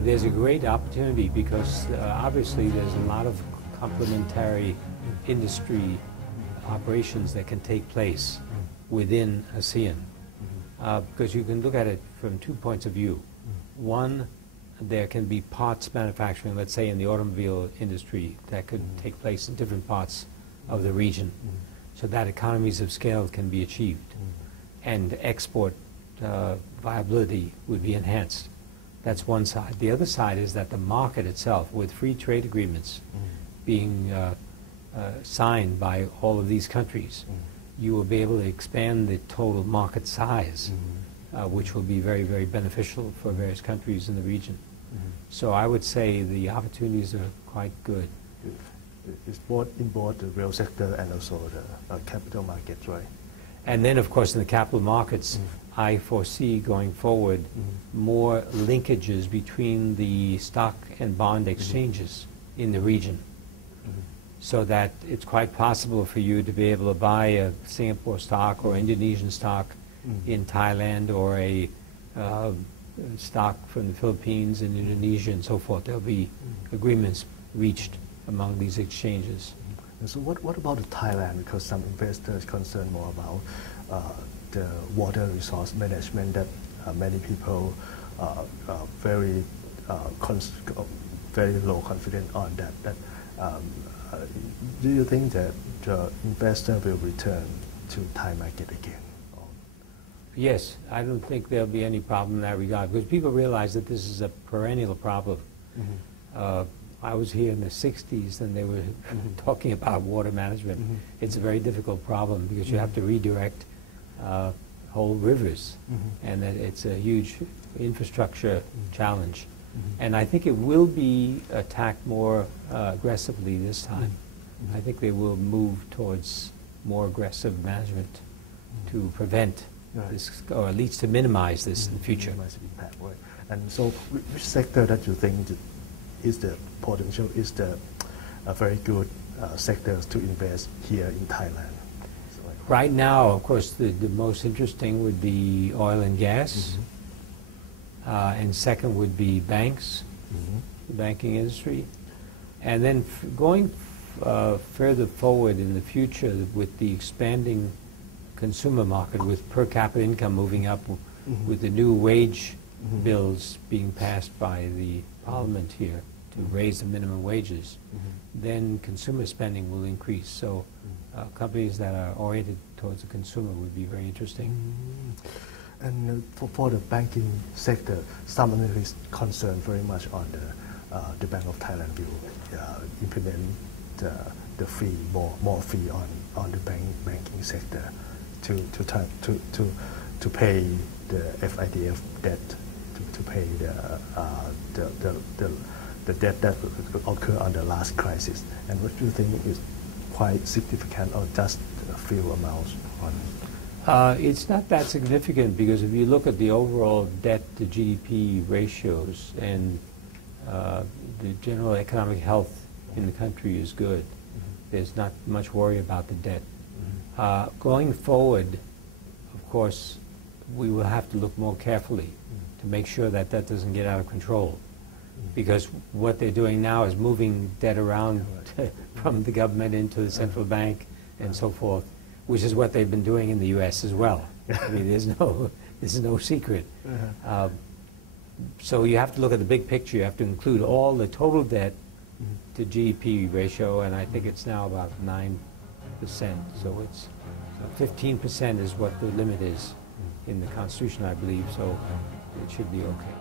there's a great opportunity because obviously there's a lot of complementary industry operations that can take place within ASEAN. Because you can look at it from 2 points of view. One, there can be parts manufacturing, let's say in the automobile industry, that could take place in different parts of the region, so that economies of scale can be achieved, and export viability would be enhanced. That's one side. The other side is that the market itself, with free trade agreements being signed by all of these countries, you will be able to expand the total market size, which will be very, very beneficial for various countries in the region. So I would say the opportunities are quite good. It's in both the real sector and also the capital markets, right? And then, of course, in the capital markets, I foresee going forward more linkages between the stock and bond exchanges in the region, so that it's quite possible for you to be able to buy a Singapore stock or Indonesian stock in Thailand, or a stock from the Philippines and Indonesia and so forth. There'll be agreements reached among these exchanges. So what about Thailand? Because some investors concerned more about the water resource management that many people are very low confidence on that. Do you think that the investor will return to Thai market again? Yes, I don't think there'll be any problem in that regard, because people realize that this is a perennial problem. I was here in the 60s and they were talking about water management. It's a very difficult problem because you have to redirect whole rivers, and that it's a huge infrastructure challenge. And I think it will be attacked more aggressively this time. I think they will move towards more aggressive management to prevent this, or at least to minimize this in the future. And so which sector that you think is the potential, is the very good sectors to invest here in Thailand? Right now, of course, the most interesting would be oil and gas, and second would be banks, the banking industry, and then going further forward in the future with the expanding consumer market, with per capita income moving up, with the new wage bills being passed by the Parliament here to raise the minimum wages, then consumer spending will increase. So companies that are oriented towards the consumer would be very interesting. And for the banking sector, some analysts concerned very much on the Bank of Thailand will implement the fee, more fee on the banking sector to pay the FIDF debt, to pay the debt that occurred on the last crisis. And what do you think is quite significant, or just a few amounts on? It's not that significant, because if you look at the overall debt to GDP ratios, and the general economic health in the country is good. There's not much worry about the debt. Going forward, of course, we will have to look more carefully to make sure that that doesn't get out of control, because what they're doing now is moving debt around from the government into the central bank and so forth, which is what they've been doing in the U.S. as well. I mean, this is no secret. So you have to look at the big picture. You have to include all the total debt to GDP ratio, and I think it's now about 9%. So it's 15% is what the limit is in the Constitution, I believe. So it should be okay.